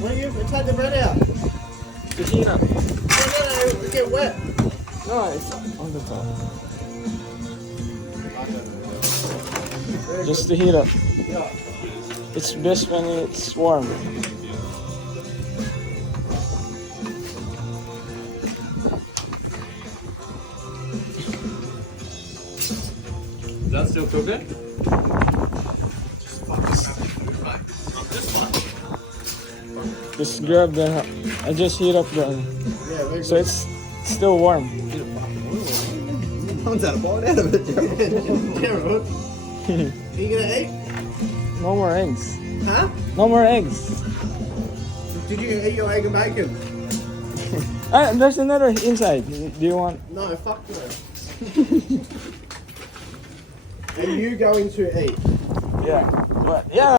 Why you take the bread out? To heat up. No, it'll get wet. No, it's on the top. Just to heat up. Yeah. It's best when it's warm. Is that still cooking? Just grab the. I just heat up the. Yeah, So it's still warm. Someone's had a bite out of it, Gerald. Are you gonna eat? No more eggs. Huh? No more eggs. Did you eat your egg and bacon? There's another inside. Do you want? No, fuck no. Are you going to eat? Yeah. What? Yeah.